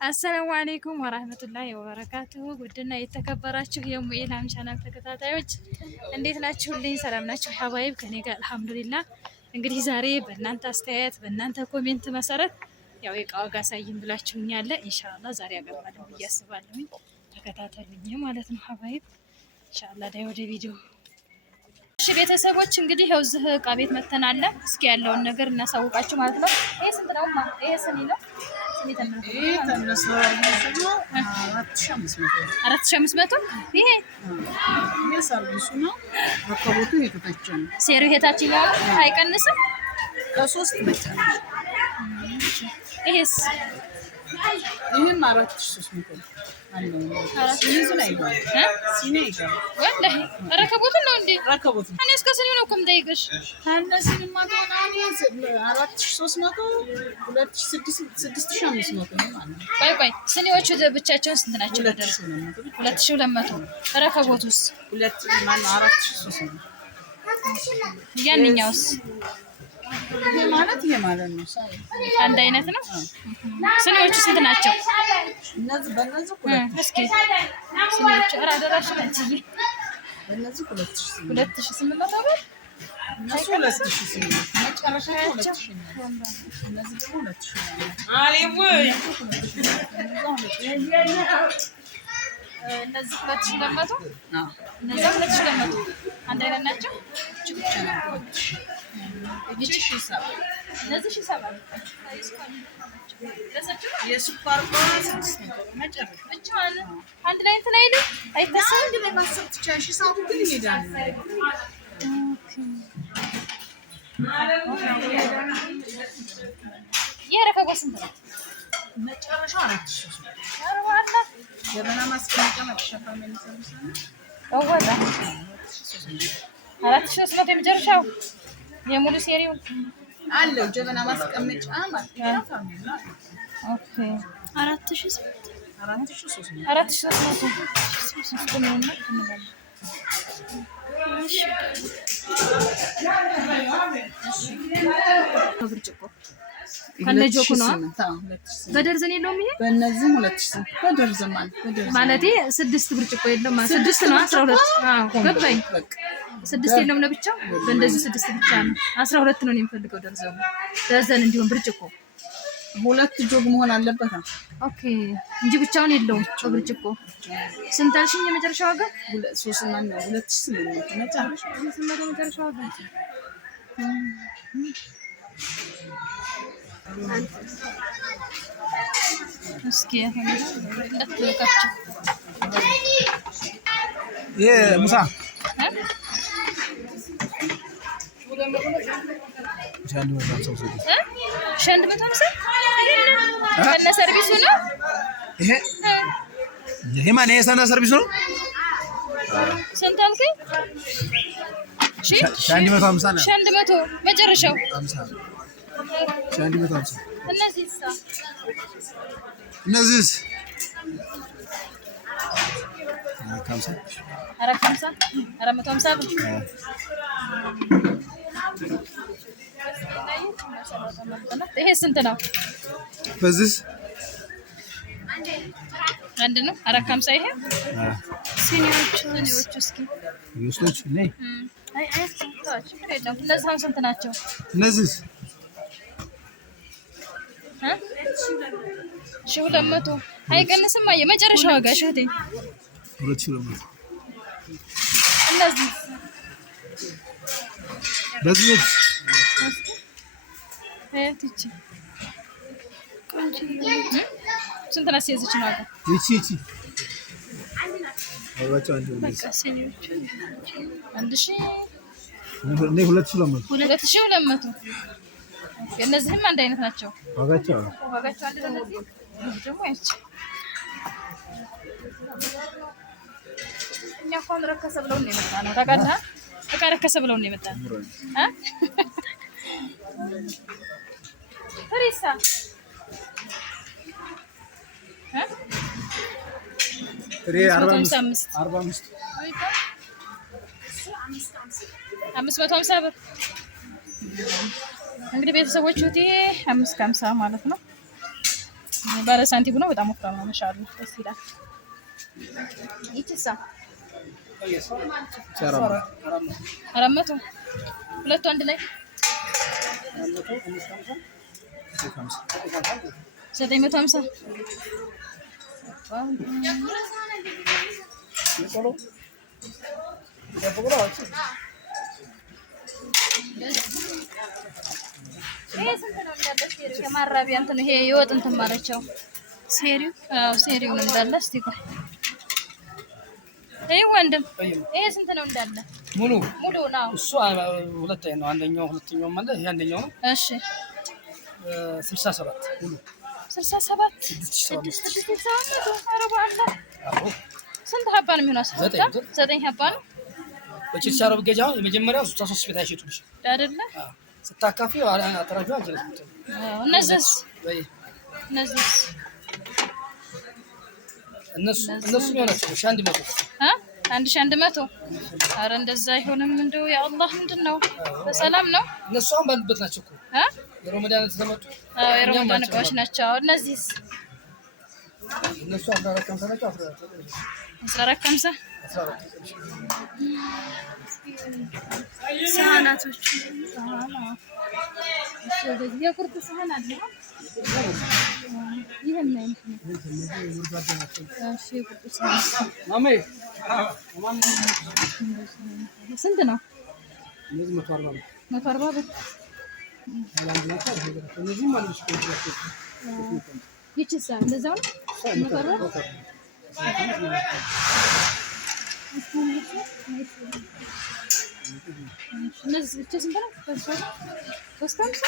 አሰላሙ አለይኩም ወራህመቱላሂ ወበረካቱሁ። ውድና የተከበራችሁ የሙኢልሃም ቻናል ተከታታዮች እንዴት ናችሁልኝ? ሰላም ናችሁ? ሀባይብ ከኔ ጋር አልሐምዱሊላህ። እንግዲህ ዛሬ በእናንተ አስተያየት በእናንተ ኮሜንት መሰረት ያው የእቃ ዋጋ አሳይን ብላችሁኛል። ኢንሻአላህ ዛሬ አቀርባለሁ ብዬ አስባለሁ። ተከታተሉኝ ማለት ነው ሀባይብ። ኢንሻአላህ ዳይ ወደ ቪዲዮ። እሺ ቤተሰቦች እንግዲህ ያው እዚህ እቃ ቤት መተናል። እስኪ ያለውን ነገር እናሳውቃችሁ ማለት ነው። ይሄ ስንት ነው? ይሄ ስኒ ነው? ስኒ ተነሱ ይሄ ተነሱ 4500 ይሄ ሰርቪሱ ነው። አካባቢው የተፈጨ ነው። ሴሩ የታችኛው አይቀንስም ከ3 ብቻ። ይሄስ ይሄም 4300 አለው። ወላሂ ረከቦት ነው እንዴ? ረከቦት እኔ እስከ ስኒው ነው እኮ የምጠይቅሽ። ታነሲንማ ተሆነ 4300 6500 ነው ማለት ነው። ቆይ ስኒዎቹ ብቻቸውን ስንት ናቸው? 2200 ረከቦቱስ 4300 ያንኛውስ ይሄ ማለት ነው። አንድ አይነት ነው። ስኒዎቹ ስንት ናቸው? እነዚህ በእነዚህ እስኪ ስኒዎቹ አራዳራሽ ናቸው። በእነዚህ 2800 ብር እነሱ 2000 መጨረሻቸው 2000 እነዚህ ደግሞ 2000 አለኝ ወይ እነዚህ 2200 እነዚህ 2200 አንድ አይነት ናቸው። ብቻ ነው እነዚህ 7 የስኳር መጨረሻ ብቻ አንድ ላይ እንትን አይልም። አይተሳም እንደ ማሰብ ትቻለሽ። ሰው ግን ይሄዳል። የረከቦት ስንት ነው? መጨረሻው 4000 ጀበና ማስቀመጫ መተሻፋም የሚሰሩሰና ወጣ 4300 የመጨረሻው የሙሉ ሴሪው አለው። ጀበና ማስቀመጫ ማለት ነው። ኦኬ 4300 ብርጭቆ ከነጆኩ ነው። በደርዘን የለውም። ይሄ በእነዚህ 2000 በደርዘን ማለት 6 ብርጭቆ የለውም ማለት 6 ነው። 12 ገባኝ። 6 የለውም ለብቻው። በእንደዚህ 6 ብቻ ነው። 12 ነው የሚፈልገው ደርዘን እንዲሆን ብርጭቆ 2 ጆግ መሆን አለበት። ኦኬ እንጂ ብቻውን የለውም። ብርጭቆ ስንት አልሽኝ? የመጨረሻው ዋጋ 2800 መጨረሻው ዋጋ እስኪ ሙሳ ሸንድ 150 ከነ ሰርቪሱ ነው። ይሄ ማን የሰነ ሰርቪሱ ነው። ስንት አልከኝ? ሸንድ 150 ነው። ሸንድ 100 መጨረሻው 50 ሸንድ 150 እነዚህስ 450 ብር ይሄ ስንት ነው? በዚህ አንድ ነው 450 ይሄ ሲኒዎቹ እስኪ ይወስዶች ነይ እነዚህ ስንት ናቸው? እነዚህ 1200 አይቀንስም። የመጨረሻው ዋጋ እህቴ 2200 እነዚህ በዚህ ስንት ናት? ሲይዝች ነው ዋጋ እቺ አባቻው አንዱ በቃ ሲኒዎቹ 2200 እነዚህም አንድ አይነት ናቸው። ዋጋቸው አንድ ነው። ደግሞ አይቼ እኛ እንኳን ረከሰ ብለው ነው የመጣነው። ታውቃለህ እቃ ረከሰ ብለው ነው የመጣነው። ፍሪሳ 550 ብር እንግዲህ ቤተሰቦች 550 ማለት ነው። ባለ ሳንቲም ነው። በጣም ወፍራም ነው። ማሻአላ ደስ ይላል። ይችሳ 400 ሁለቱ አንድ ላይ 750 የማራቢያ እንትን ይሄ የወጥ እንትን ማለቸው ሴሪው ሴሪው ነው እንዳለ። እስቲ ቆይ ይሄ ወንድም ይሄ ስንት ነው እንዳለ? ሙሉ ነው እሱ ሁለተኛ ነው። አንደኛው ሁለተኛው ማለት ይሄ አንደኛው ነው። እሺ 67 ሙሉ 67 ስንት ሀባ ነው የሚሆነው? 9 ሀባ ነው። በችርቻሮ ብገጃ የመጀመሪያው 63 ቤት አይሸጡልሽ አይደለ? ስታካፊ አተራፊው አንጀለስ ነው። እነዚህ እነሱ የሚሆናቸው 1100 ኧረ እንደዛ አይሆንም። እንደው ያ አላህ ምንድነው? በሰላም ነው። እነሱ አሁን ባሉበት ናቸው እኮ የሮመዳን ተመጡ። የሮመዳን እቃዎች ናቸው። እነዚህስ እነሱ 14 ናቸው። 14 ሰሃናቶች የቁርጥ ሰሃን አለ። ይሄን ነው ስንት ነው? 140 ብር። ይችሳ እንደዛው ነው 140 እነዚህ ብቻ ስንት ነው? 350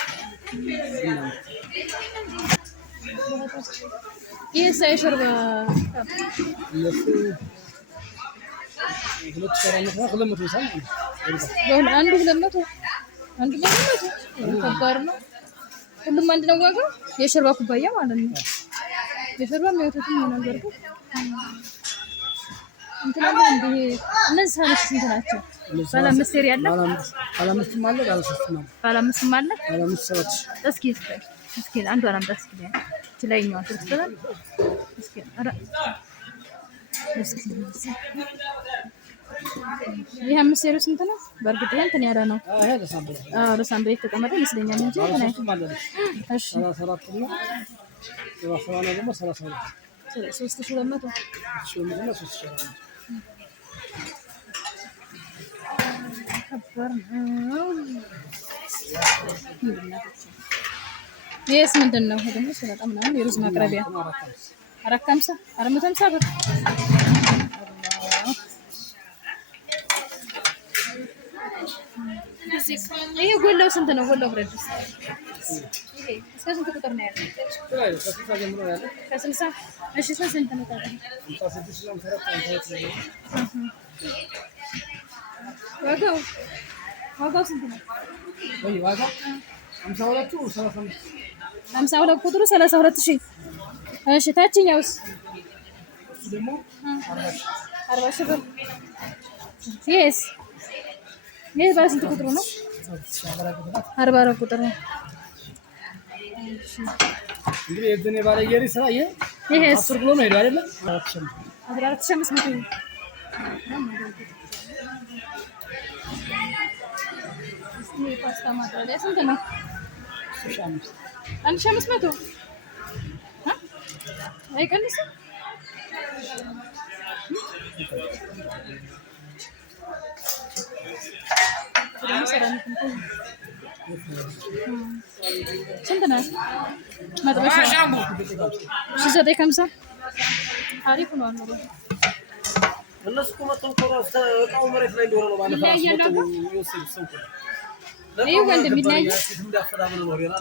ይሄ ሳይሾርባ አንዱ 200 ከባድ ነው። ሁሉም አንድ ነው ዋጋው። የሾርባ ኩባያ ማለት ነው። የሾርባ የሚወጡትም ነው ነገር ግን እንትን አለ እንዴ? እነዚህ ሳህኖች ስንት ናቸው? ባለ 5 ሴሪ አለ። ባለ 5 አለ፣ ባለ 3 አለ። ባለ 5 አለ። ባለ 5 7 እስኪ አንዷን አምጣ እስኪ ትላይኛው ትስተላል እስኪ አራ እስኪ ይሄ 5 ሴሪ ስንት ነው? በእርግጥ እንትን ያለ ነው። ለሳምብሬ የተቀመጠ ይመስለኛል እንጂ እኔ እሺ 34 ነው። 37 ደግሞ 32 3200 ይሄስ ምንድን ነው? ደግሞ ሰላጣ ምናምን የሩዝ ማቅረቢያ 450 ብር። ይሄ ጎላው ስንት ነው? ጎላው ብረት ድስት ይሄ እስከ ስንት ቁጥር ነው ያለው? ከ60 እሺ ስንት ነው ታዲያ? ዋጋው ስንት ነው? ዋጋው 52 ቁጥሩ 32000። እሺ ታችኛውስ? እሱ ደግሞ 40 ሺህ ብር። ይሄስ ይሄ ባለ ስንት ቁጥሩ ነው? 44 ቁጥር ነው። እንግዲህ የዘኔ ባለየሪ ስራ ይሄስ 10 ኪሎ ነው ሄዶ አይደለ? 14500 ፓስታ ማጥለያ ስንት ነው? 1500 አይቀንስም። ስንት ነው መጥበሻ? 950 አሪፍ ነው። እነሱ እኮ መጥተው እኮ እቃው መሬት ላይ እንደሆነ ነው ባለፈው አስመጣው ይወሰድ ሰው ይሄ ወንድም ይላል እንዳፈራም ነው ወሬና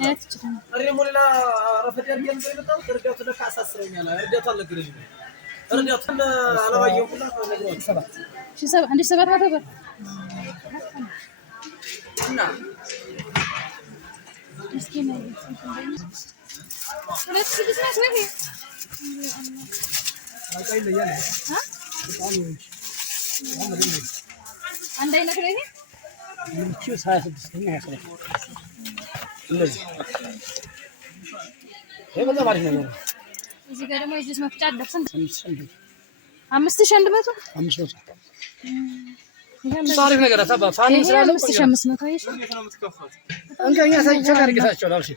አሬ ሞላ ረፈት ያርገን እንደመጣው እርዳታ ለካሳ አስረኛል እርዳታ አለግረኝ እርዳታ አላባየው ሁላ ነግሯል 700 ብር እና እስኪ ነው ሁለት ስድስት ናት ወይ አቃይ ለያለ አንድ አይነት ነው ይሄ ምንቹ 26 ነው ያሰረው እንደዚህ ይሄ በዛ ባሪ ነው እዚህ ጋር ደግሞ የጁስ መፍጫ አለ። ስንት? 5100 500 ታሪፍ ነገር አታባ ፋኒ ስላለው 5500 ይሽ አንገኛ ሳይቸጋር ይገታቸው ነው። እሺ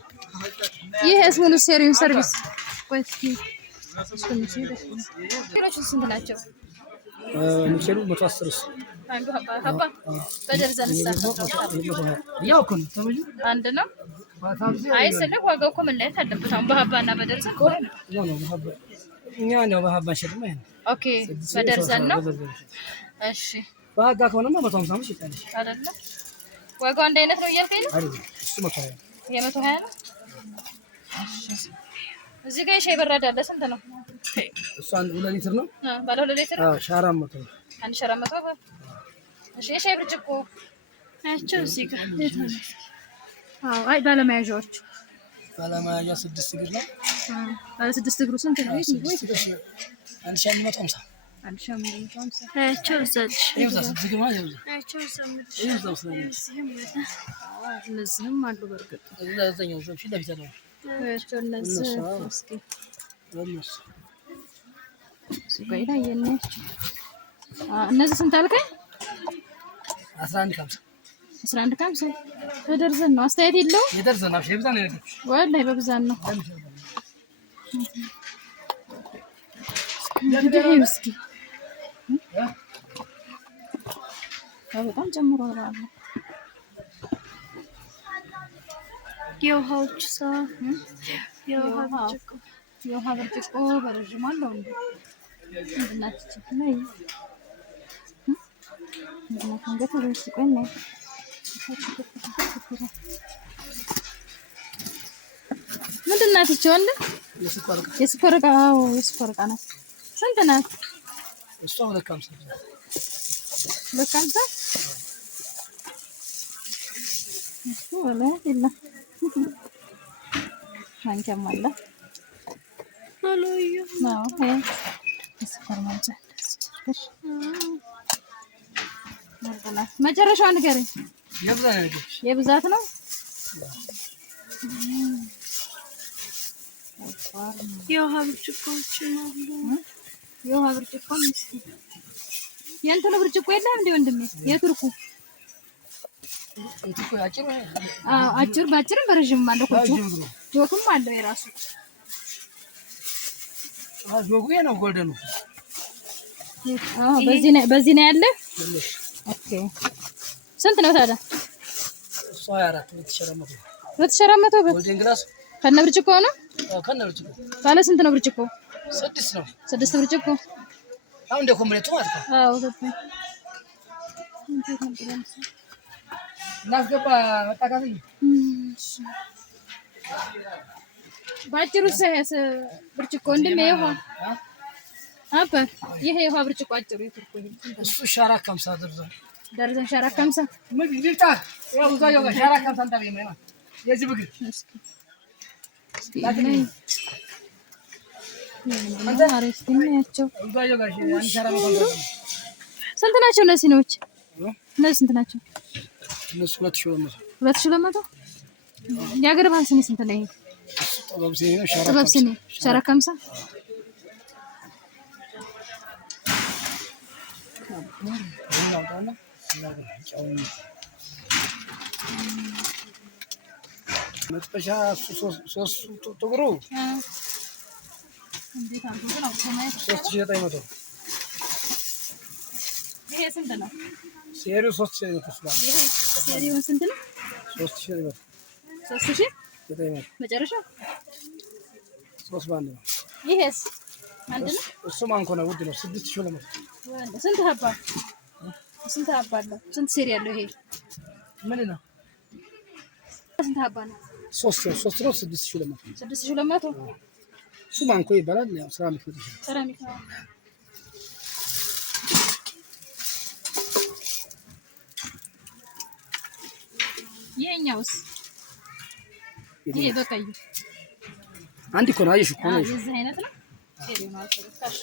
ይሄ ስሙኑ ሴሪውን ሰርቪስ ቆይት ኪሎቹ ስንት ናቸው? ሙሉ 110 አንዱ ሀባ በደርዘን ያው እኮ ነው ተበዩ አንድ ነው። አይ ስልክ ዋጋው እኮ መለያየት አለበት። አሁን በሀባና በደርዘን ነው ነው በሀባ እኛ ነው በሀባ ሸርማ ይሄ ኦኬ በደርዘን ነው። እሺ ዋጋ ከሆነማ 150 ይጣል አይደለ? ዋጋው አንድ አይነት ነው እያልከኝ ነው? አይደል? እሱ 120 ይሄ 120 ነው። እሺ እዚህ ጋር ሻይ በራዳ አለ። ስንት ነው? እሱ 2 ሊትር ነው። ባለ 2 ሊትር አዎ 400 1400 ብር። እሺ ሻይ ብርጭቆ አያቸው እዚህ ጋር አዎ አይ ባለመያዣዎች ባለመያዣ 6 እግር ነው። ባለ 6 እግሩ ስንት ነው? 1150 አያቸው እዛች እነዚህም አሉ። በርግጥ እነዚህ ስንት አልከኝ? 1150 በደርዘን ነው። አስተያየት የለውም። ወላሂ በብዛት ነው። እስኪ በጣም ጨምሯል። የውሃ ብርጭቆ በረዥም አለው እንዴ? ምንድን ናት ይቺ? ወንድ የስኳር ዕቃ የስኳር ዕቃ ናት። ስንት ናት? እሷ 250 ወላ ይላ ማንኪያም አለ። አሎዩ ነው የስኳር ማንኪያ መጨረሻው ንገረኝ። የብዛት ነው። የውሃ ብርጭቆዎች አሉ። የውሃ ብርጭቆ የእንትኑ ብርጭቆ የለም እንዴ ወንድሜ? የቱርኩ አጭር ባጭርም በረዥምም አለ። ጆኩም አለው የራሱ ጆጉ ነው። ጎልደኑ በዚህ ነው ያለ። ኦኬ ስንት ነው ታዲያ? 2400 ብር ጎልደን ግላስ ከነ ብርጭቆ ነው። ከነ ብርጭቆ ባለ ስንት ነው ብርጭቆ? 6 ነው። 6 ብርጭቆ አሁን እንደ ኮምፕሌቱ ማለት ነው። አዎ እናስገባ መጣቃት ባጭሩ ብርጭቆ እንደም ይሄው አባ ይሄ የውሃ ብርጭቆ አጭሩ ይትርኩ ይሄ እሱ 450 ደርዘን 450 ምን ይልጣ ያው ዛው 450 ታበይ ነው የዚህ ብግ ስንት ናቸው እነዚህ ነዎች? እነዚህ ስንት ናቸው? እነሱ 200 የአገር ባህል ስኒ ስንት ነው? ይሄ ጥበብ ስኒ 450 መጥበሻ 3 ጥቁሩ 3900 ይሄ ስንት ነው? ሴሪው 3900 ይሄ ሴሪው ስንት ነው? 3900 መጨረሻ 3 ባንድ ነው። ይሄስ አንድ ነው። እሱ ማንኮ ነው። ውድ ነው። 6200 ስንት ሀባ አለው? ስንት ሴሪ ያለው ይሄ ምን ነው? ስንት ሀባ ነው? 3 ነው። 6200 እሱ ማንኮ ይባላል። ያው ሴራሚክ ነው። ይሄኛውስ? ይሄ በቀዩ አንድ እኮ ነው። አየሽ እኮ ነው። የዚህ አይነት ነው። ሴሪው ነው አልተካሽ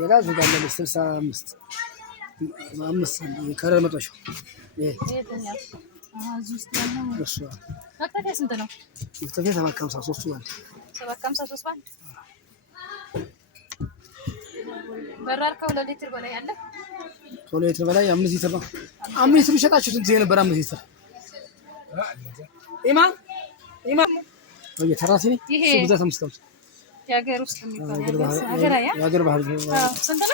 የራሱ ጋር ነው 65 ከረር መጥበሻው ይሄ የትኛው? እዚህ ውስጥ ያለው እሱ መክተፊያ ስንት ነው? መክተፊያ 753 ባንድ 753 ባንድ በራር ከሁለት ሊትር በላይ አለ። ከሁለት ሊትር በላይ 5 ሊትር ነው። 5 ሊትር ሸጣችሁ ስንት ጊዜ ነበር? 5 ሊትር ኢማን ወይ ተራሲ ነው። ብዛት 5 የሀገር ውስጥ የሚባለው የሀገር ባህል ስንት ነው?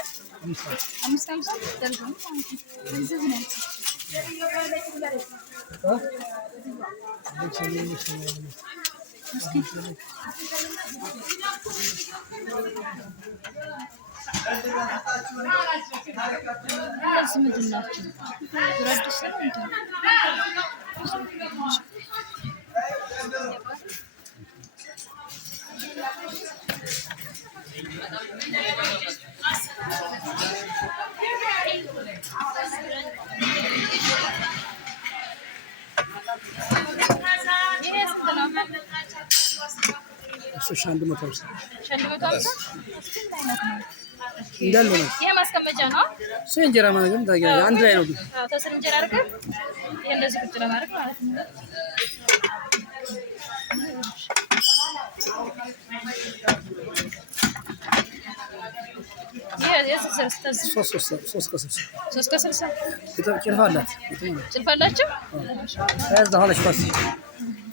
550 ደርዘን እዚህ ነው። ምንድን ናቸው? ብረት ድስት ነው እንዴ? ሻንድ ሞተርስ እንዳለ ነው። ይሄ ማስቀመጫ ነው። እሱ እንጀራ ማለት ነው። አንድ ላይ ነው። አዎ ተስር እንጀራ አድርገህ ይሄ እንደዚህ ቁጭ ለማድረግ ማለት ነው። ይሄ ሶስት ከስልሳ ጭልፋ አላት። ጭልፋ አላቸው።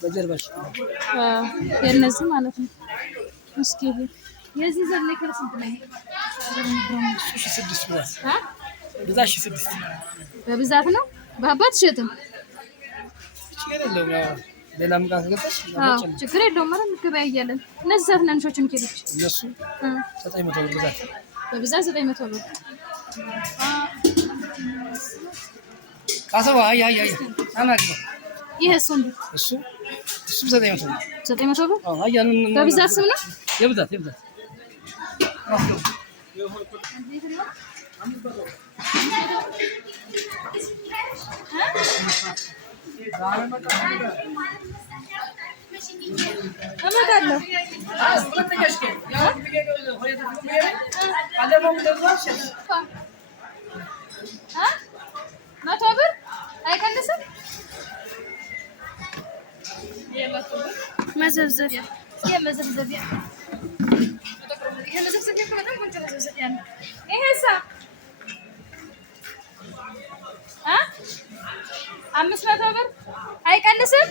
በጀርባሽ የእነዚህ ማለት ነው። እስኪ የዚህ ዘር ላይ ከለ ስንት ነው? 6 በብዛት ነው። በአባት ሸጥም ሌላ ምቃት ገጠሽ ችግር የለውም። ማለት እንገበያያለን። እነዚህ ትናንሾቹን ኪሎች እነሱ 900 ብር በብዛት 900 ብር ካሰባ አይ አናግባ ይሄ እሱ 900 ብር 900 ብር አያን በብዛት ስም ነው። የብዛት እመጣለሁ። መቶ ብር አይቀንስም። መዘብዘቢያ መዘብዘቢያ ይሄሳ 500 ብር አይቀንስም።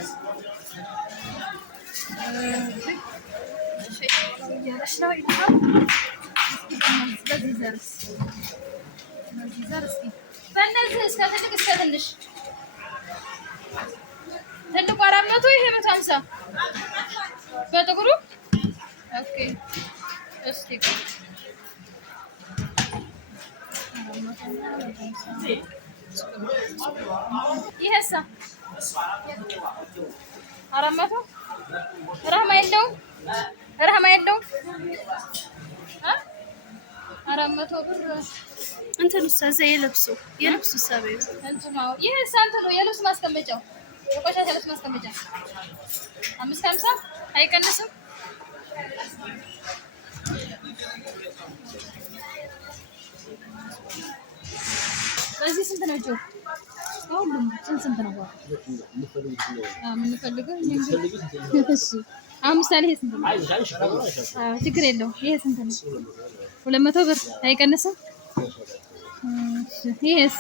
በእነዚህ እስከ ትልቅ እስከ ትንሽ ትልቁ 400 ይሄ 150 በጥቁሩ ኦኬ። እስቲ ይሄሳ 400 ረህማ የለውም 400 ብር እንትን ውስጥ የልብሱ ሰበይ እንትን ነው። ይሄ ሳንት ነው የልብስ ማስቀመጫው የቆሻሻ ልብስ ማስቀመጫ 550 አይቀንስም። በዚህ ስንት ነው? ሁሉም ስንት ነው? የምንፈልገው እሺ። አሁን ምሳሌ ይሄ ስንት ነው? ችግር የለውም። ይሄ ስንት ነው? 200 ብር አይቀንስም። ይሄስ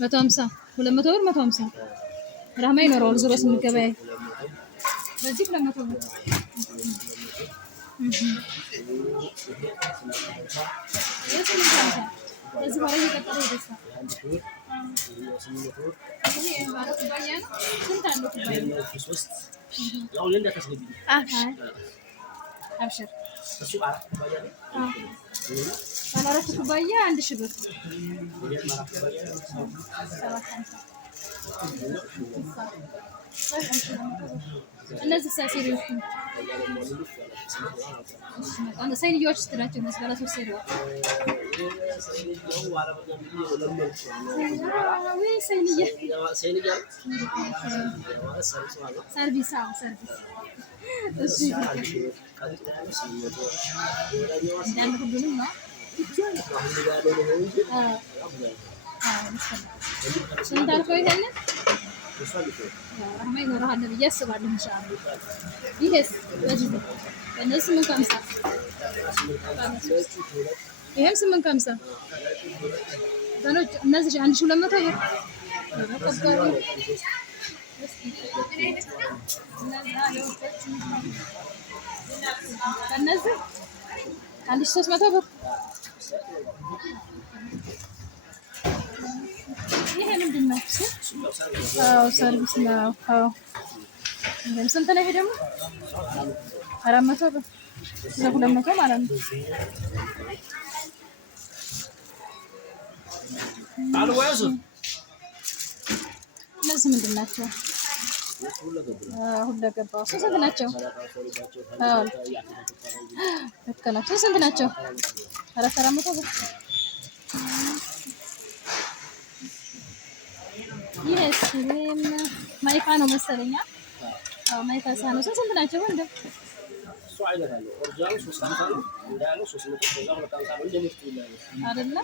150 200 ብር 150 ራህማ ይኖረዋል። ዙሮ ስንገበያይ በዚህ 200 ብር እዚህ በኋላ እየቀጠለ ይደርሳል። አብሽር ባለ 4 ኩባያ 1000 ብር እነዚህ ሳሲሪዎች ሰይንዮች ስትላቸው ነው። ባለ 3 ሰይንዮች ወይ ሰይንያ ሰርቪስ እሺ እንዳለ ሁሉንም ነው። ስንት አልከው? ይሄንን ረህማ ይኖርሃል ብዬ አስባለሁ። ኢንሻአላህ ይሄስ በዚህ በእነዚህ 850 ይሄም 850 በነጭ እነዚህ 1200 ብር እነዚህ 1300 ብር። ይሄ ምንድን ነው? አዎ ሰርቪስ ነው። አዎ ስንት ነው? ይሄ ደግሞ 400 ብር ለ200 ማለት ነው። እነዚህ ምንድን ናቸው? ሁለገባ ስንት ናቸው? አዎ ልክ ናቸው። ስንት ናቸው? 400 ብር። ይሄስ ማይካ ነው መሰለኛ። አዎ ማይካ ሳህኑ ስንት ናቸው? ወንድ አይደለ?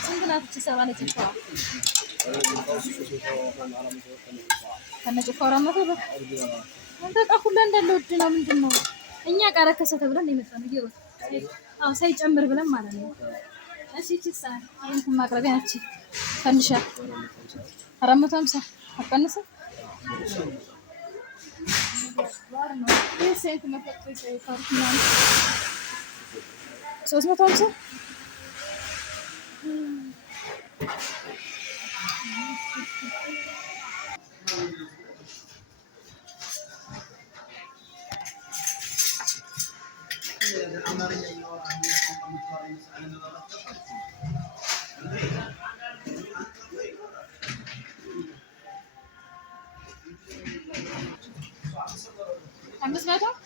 ስንት ናት? 7 ነጭ ከነጭ 400 ብር። አንተ ዕቃ ሁሉ እንዳለ ውድ ነው። ምንድን ነው? እኛ ዕቃ ረከሰ ተብለን የመጣነው ይኸው። አዎ ሳይጨምር ብለን ማለት ነው። እሺ እቺ እንትን ማቅረቢያ ነች። ፈንዲሻ 450 አቀንሰ ይሄ ሴት መፈጥ ይሰይካርና 350 500